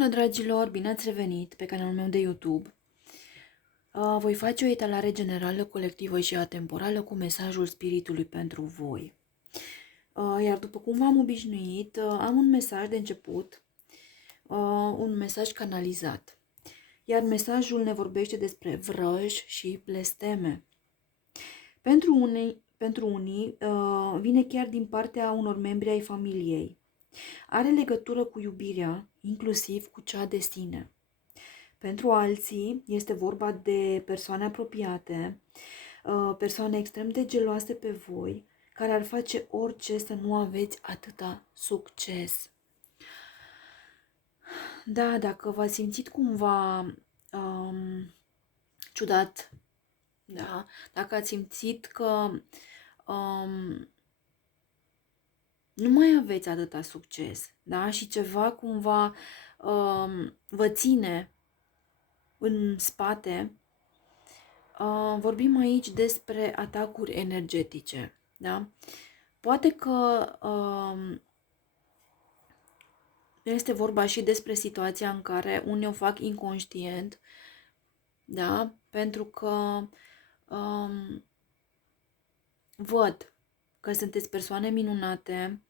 Bună, dragilor! Bine ați revenit pe canalul meu de YouTube. Voi face o etalare generală, colectivă și atemporală cu mesajul spiritului pentru voi. Iar după cum v-am obișnuit, am un mesaj de început, un mesaj canalizat. Iar mesajul ne vorbește despre vrăji și blesteme. Pentru unii vine chiar din partea unor membri ai familiei. Are legătură cu iubirea, inclusiv cu cea de sine. Pentru alții este vorba de persoane apropiate, persoane extrem de geloase pe voi, care ar face orice să nu aveți atâta succes. Da, dacă v-ați simțit cumva ciudat, da, dacă ați simțit că nu mai aveți atâta succes, da, și ceva cumva vă ține în spate, vorbim aici despre atacuri energetice, da? Poate că este vorba și despre situația în care unii o fac inconștient, da? Pentru că văd că sunteți persoane minunate,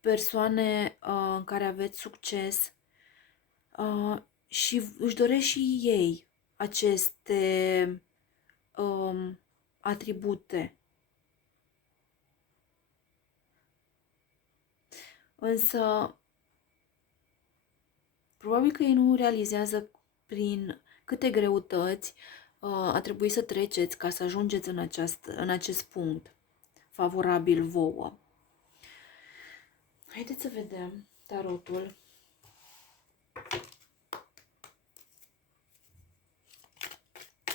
persoane în care aveți succes și își doresc și ei aceste atribute. Însă, probabil că ei nu realizează prin câte greutăți a trebuit să treceți ca să ajungeți în acest punct favorabil vouă. Haideți să vedem tarotul.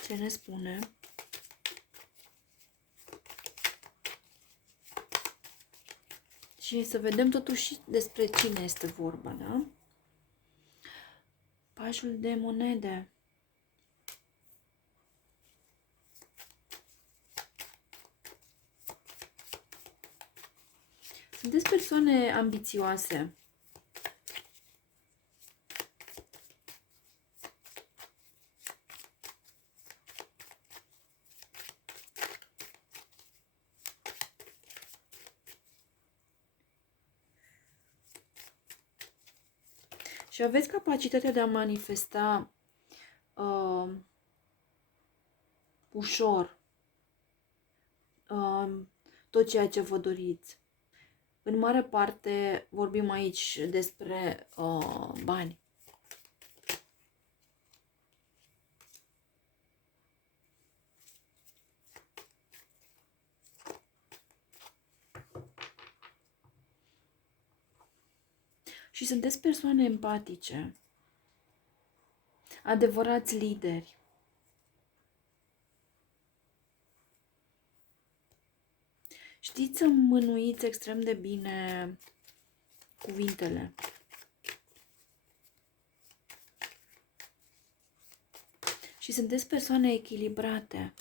Ce ne spune? Și să vedem totuși despre cine este vorba, da? Pașul de monede. Sunteți persoane ambițioase. Și aveți capacitatea de a manifesta ușor tot ceea ce vă doriți. În mare parte vorbim aici despre bani. Și sunteți persoane empatice, adevărați lideri. Știți să mânuiți extrem de bine cuvintele. Și sunteți persoane echilibrate.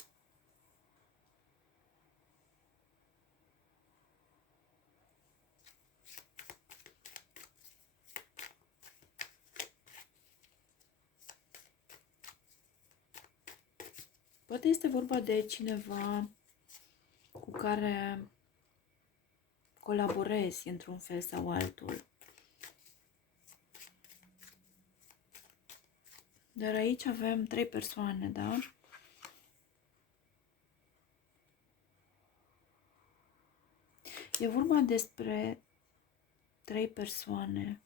Poate este vorba de cineva cu care colaborezi într-un fel sau altul. Dar aici avem 3 persoane, da? E vorba despre 3 persoane.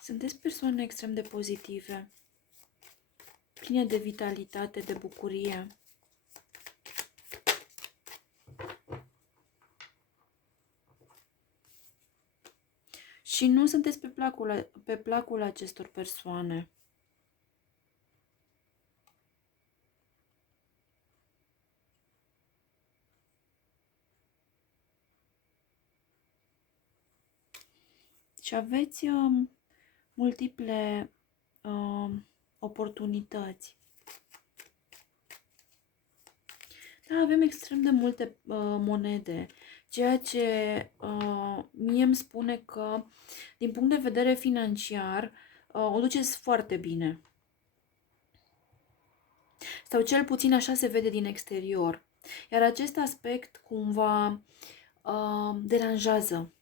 Sunteți persoane extrem de pozitive, pline de vitalitate, de bucurie. Și nu sunteți pe placul acestor persoane. Și aveți multiple oportunități. Da, avem extrem de multe monede, ceea ce mie îmi spune că, din punct de vedere financiar, o duceți foarte bine. Sau cel puțin așa se vede din exterior. Iar acest aspect cumva deranjează.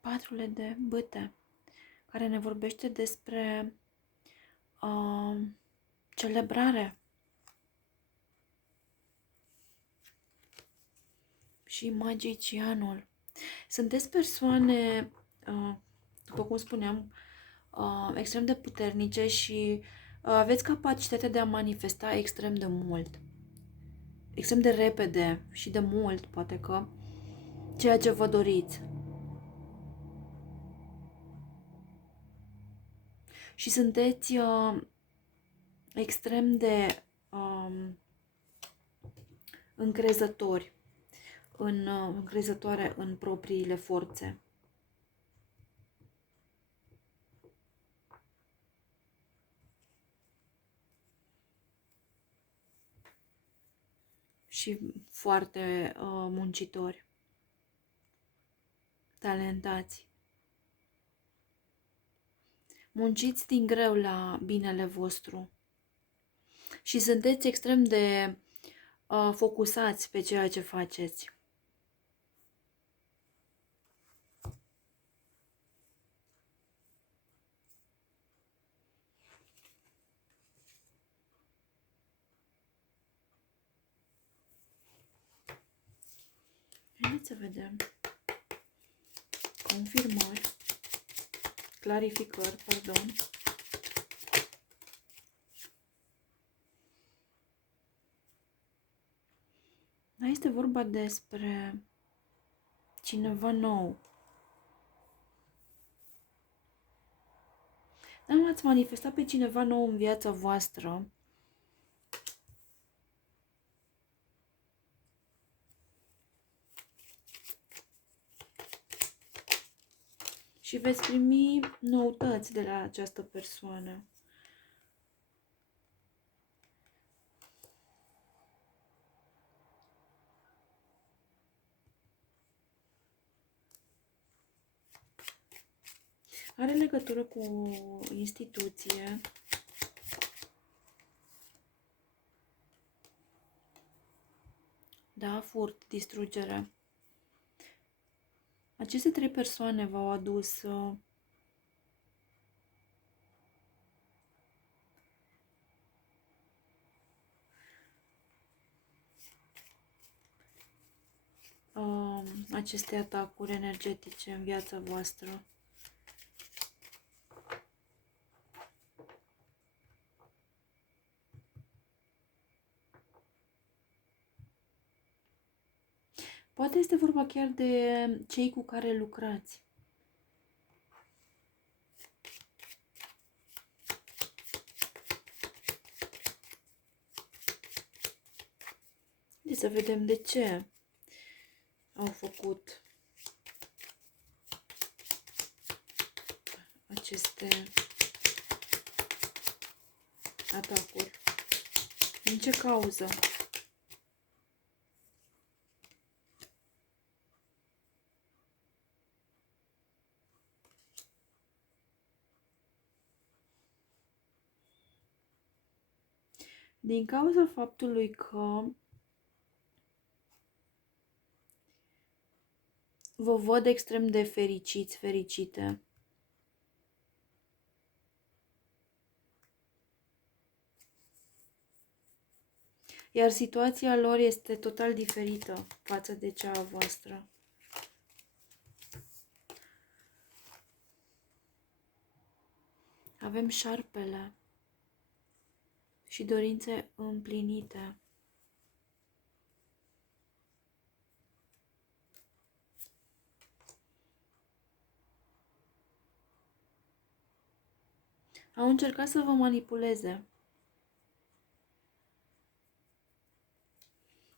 Patrule de bâte, care ne vorbește despre celebrare. Și magicianul. Sunteți persoane, după cum spuneam, extrem de puternice și aveți capacitatea de a manifesta extrem de mult. Extrem de repede și de mult, poate că, ceea ce vă doriți. Și sunteți extrem de încrezători, încrezătoare în propriile forțe. Și foarte muncitori, talentați. Munciți din greu la binele vostru și sunteți extrem de focusați pe ceea ce faceți. Haideți să vedem. Confirmări. Clarificări, pardon. Da, este vorba despre cineva nou. Da, ați manifestat pe cineva nou în viața voastră. Și veți primi noutăți de la această persoană. Are legătură cu o instituție. Da, furt, distrugere. Aceste trei persoane v-au adus aceste atacuri energetice în viața voastră. Poate este vorba chiar de cei cu care lucrați. Deci să vedem de ce au făcut aceste atacuri. Din ce cauză? Din cauza faptului că vă văd extrem de fericiți, fericite. Iar situația lor este total diferită față de cea a voastră. Avem șarpele și dorințe împlinite. Au încercat să vă manipuleze,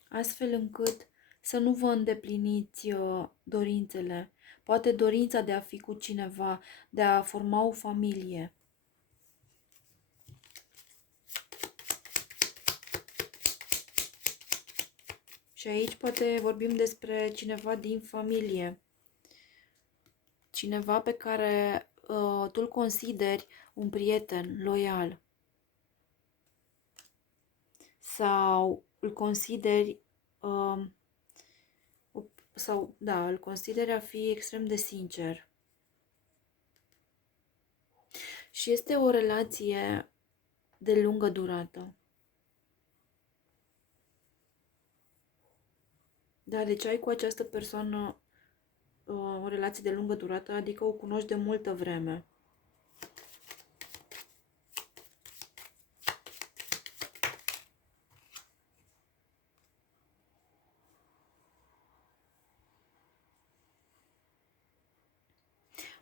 astfel încât să nu vă îndepliniți dorințele. Poate dorința de a fi cu cineva, de a forma o familie. Și aici poate vorbim despre cineva din familie. Cineva pe care tu îl consideri un prieten loial. Sau îl consideri îl consideri a fi extrem de sincer. Și este o relație de lungă durată. Da, deci ai cu această persoană o relație de lungă durată, adică o cunoști de multă vreme.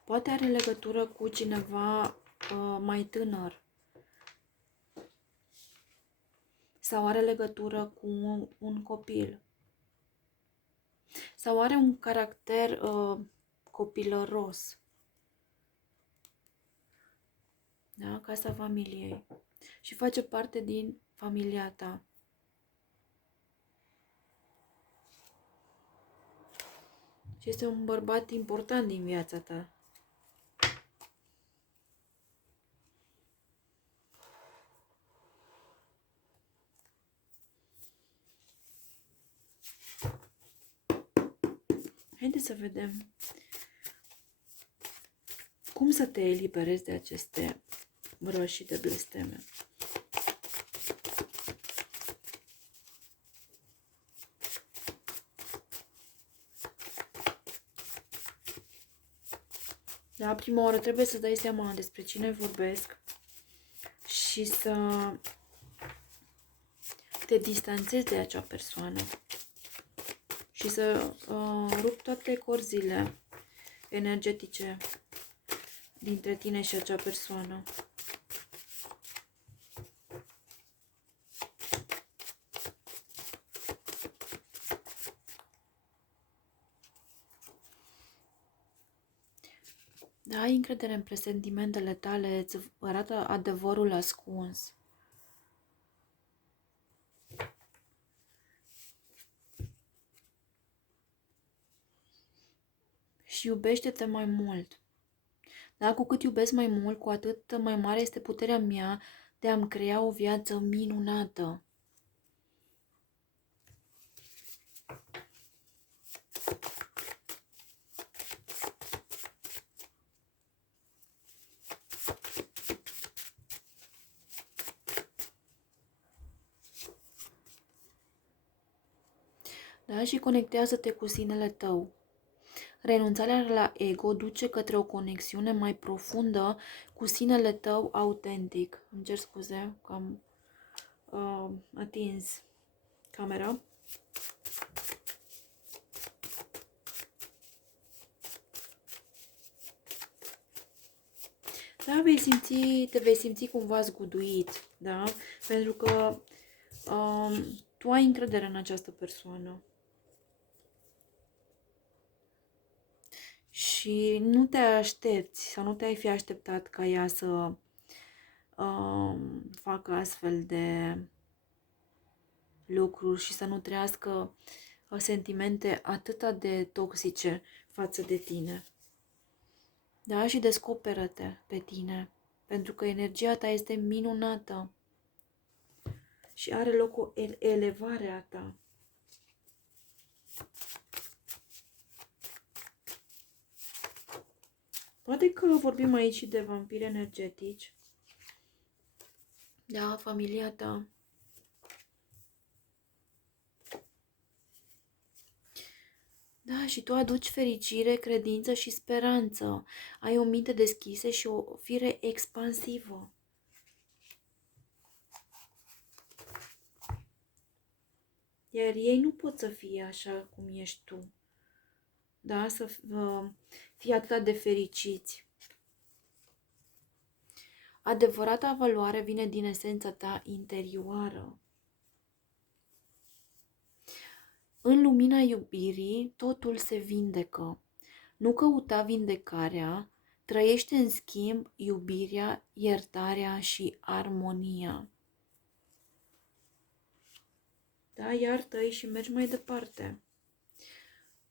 Poate are legătură cu cineva mai tânăr. Sau are legătură cu un copil. Sau are un caracter copilăros. Da? Casa familiei. Și face parte din familia ta. Și este un bărbat important din viața ta. Haideți să vedem cum să te eliberezi de aceste vrăși și de blesteme. La prima oară trebuie să dai seama despre cine vorbesc și să te distanțezi de acea persoană și să rupi toate corzile energetice dintre tine și acea persoană. Da, ai încredere în presentimentele tale, îți arată adevărul ascuns. Și iubește-te mai mult. Da, cu cât iubesc mai mult, cu atât mai mare este puterea mea de a-mi crea o viață minunată. Da, și conectează-te cu sinele tău. Renunțarea la ego duce către o conexiune mai profundă cu sinele tău autentic. Îmi cer scuze că am atins camera. Da, te vei simți cumva zguduit, da? Pentru că tu ai încredere în această persoană. Și nu te aștepți sau nu te-ai fi așteptat ca ea să facă astfel de lucruri și să nu trăiască sentimente atât de toxice față de tine. Da? Și descoperă-te pe tine, pentru că energia ta este minunată și are loc o elevare a ta. Poate că vorbim aici și de vampiri energetici. Da, familia ta. Da, și tu aduci fericire, credință și speranță. Ai o minte deschisă și o fire expansivă. Iar ei nu pot să fie așa cum ești tu. Da, să fie atât de fericiți. Adevărata valoare vine din esența ta interioară. În lumina iubirii, totul se vindecă. Nu căuta vindecarea, trăiește în schimb iubirea, iertarea și armonia. Da, iartă-i și mergi mai departe.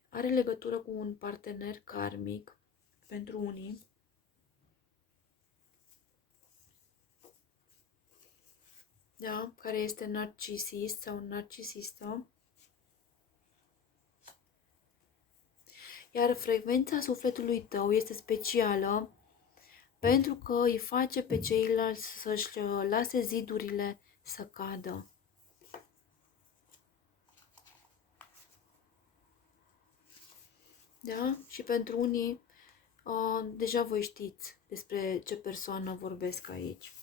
Are legătură cu un partener karmic pentru unii. Da, care este narcisist sau narcisistă. Iar frecvența sufletului tău este specială pentru că îi face pe ceilalți să-și lase zidurile să cadă. Da? Și pentru unii, deja voi știți despre ce persoană vorbesc aici.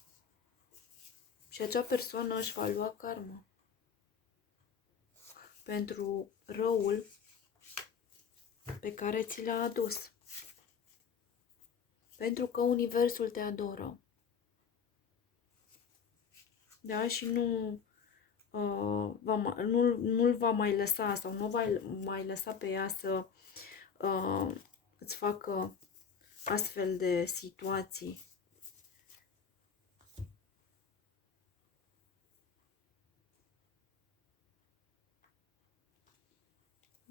Și acea persoană își va lua karma pentru răul pe care ți l-a adus. Pentru că Universul te adoră. Da? Și nu-l va mai lăsa sau nu va mai lăsa pe ea să îți facă astfel de situații.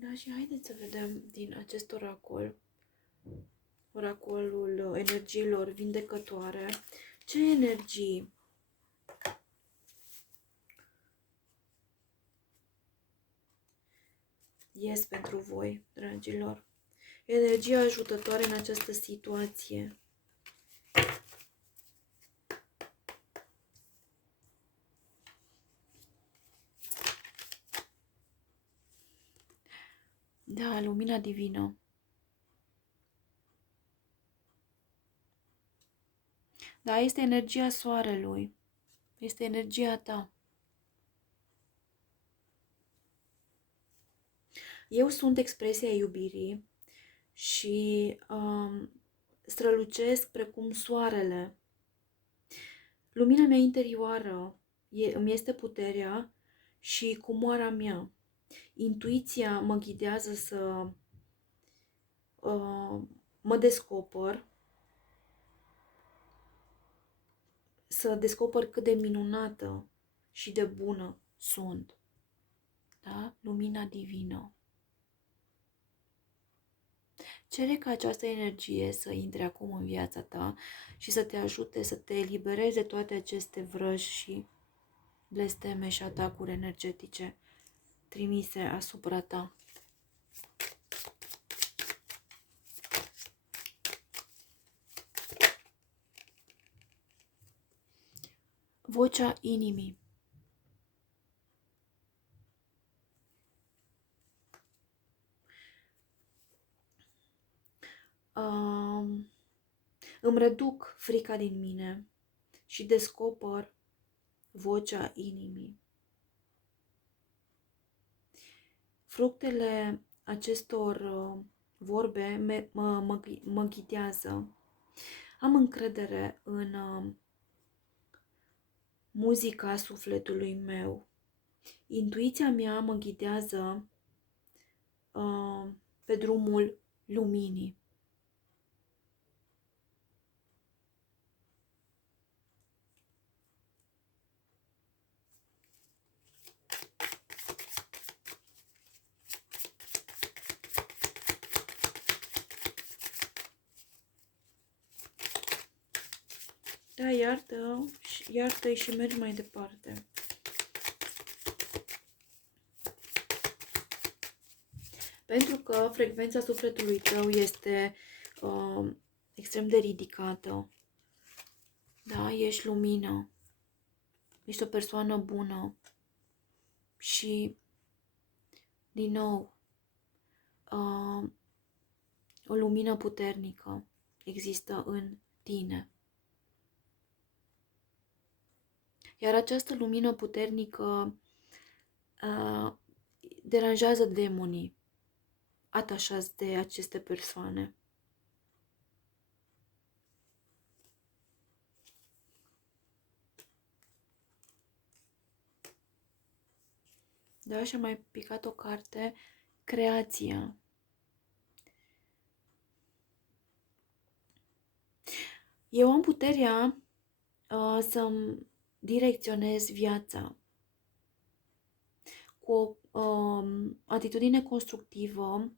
Da, și haideți să vedem din acest oracol, oracolul energiilor vindecătoare, ce energii ies pentru voi, dragilor. Energia ajutătoare în această situație. Da, lumina divină. Da, este energia soarelui. Este energia ta. Eu sunt expresia iubirii și strălucesc precum soarele. Lumina mea interioară îmi este puterea și comoara mea. Intuiția mă ghidează să mă descoper, să descoper cât de minunată și de bună sunt. Da? Lumina divină. Cere ca această energie să intre acum în viața ta și să te ajute să te eliberezi de toate aceste vrăji și blesteme și atacuri energetice trimise asupra ta. Vocea inimii. Îmi reduc frica din mine și descoper vocea inimii. Fructele acestor vorbe mă ghidează. Am încredere în muzica sufletului meu. Intuiția mea mă ghidează pe drumul luminii. Da, iartă-i și mergi mai departe. Pentru că frecvența sufletului tău este extrem de ridicată. Da, ești lumină. Ești o persoană bună. Și, din nou, o lumină puternică există în tine. Iar această lumină puternică deranjează demonii atașați de aceste persoane. Da, și-a mai picat o carte, creația. Eu am puterea să-mi direcționez viața cu o atitudine constructivă.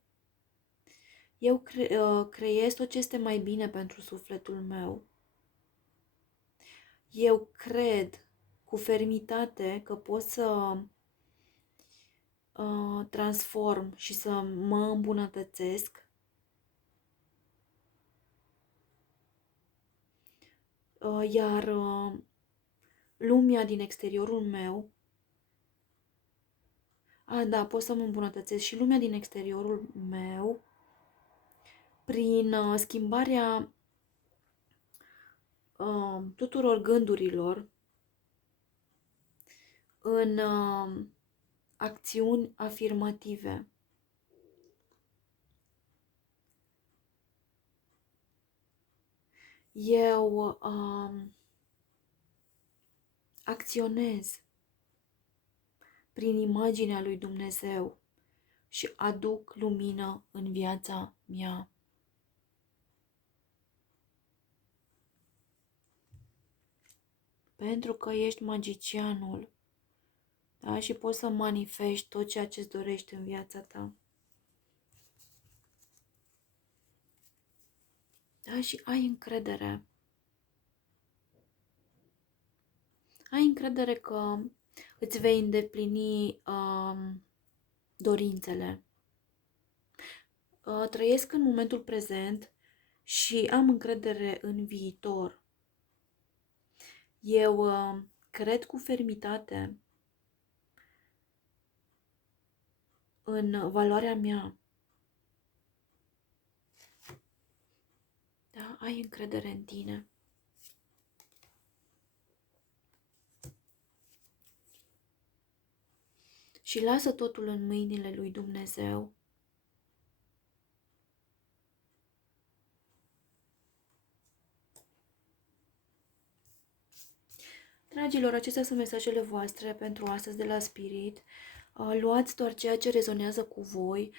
Eu creez tot ce este mai bine pentru sufletul meu. Eu cred cu fermitate că pot să transform și să mă îmbunătățesc. Iar lumea din exteriorul meu, da, pot să mă îmbunătățesc și lumea din exteriorul meu prin schimbarea tuturor gândurilor în acțiuni afirmative. Eu acționez prin imaginea lui Dumnezeu și aduc lumină în viața mea. Pentru că ești magicianul, da? Și poți să manifesti tot ceea ce îți dorești în viața ta. Da? Și ai încredere. Ai încredere că îți vei îndeplini dorințele. Trăiesc în momentul prezent și am încredere în viitor. Eu cred cu fermitate în valoarea mea. Da? Ai încredere în tine. Și lasă totul în mâinile lui Dumnezeu. Dragilor, acestea sunt mesajele voastre pentru astăzi de la Spirit. Luați doar ceea ce rezonează cu voi.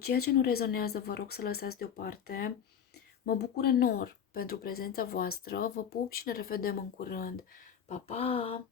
Ceea ce nu rezonează, vă rog să lăsați deoparte. Mă bucur enorm pentru prezența voastră. Vă pup și ne revedem în curând. Pa, pa!